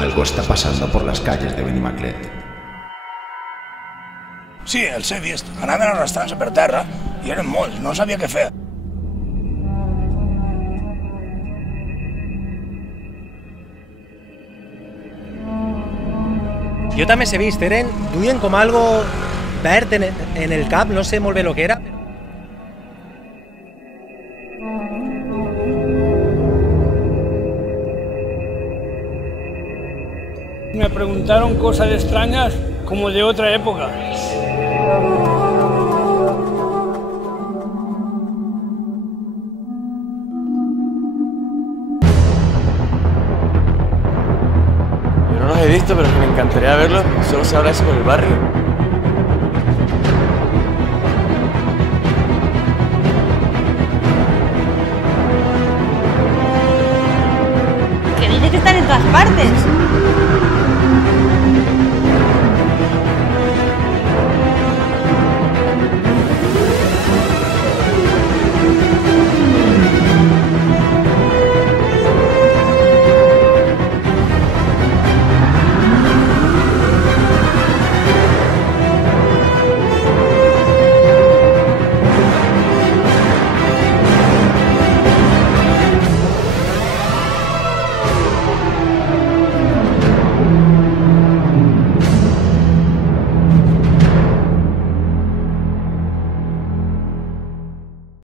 Algo està passant por las calles de Benimaclet. Sí, els he vist. Anaven arrastrant-se per terra i eren molts, no sabia què fer. Jo també s'he vist, duien com algo verd en el cap, no sé molt bé lo que era. Me preguntaron cosas extrañas como de otra época. Yo no los he visto, pero me encantaría verlos. Solo se habla eso por el barrio. Que dice que están en todas partes.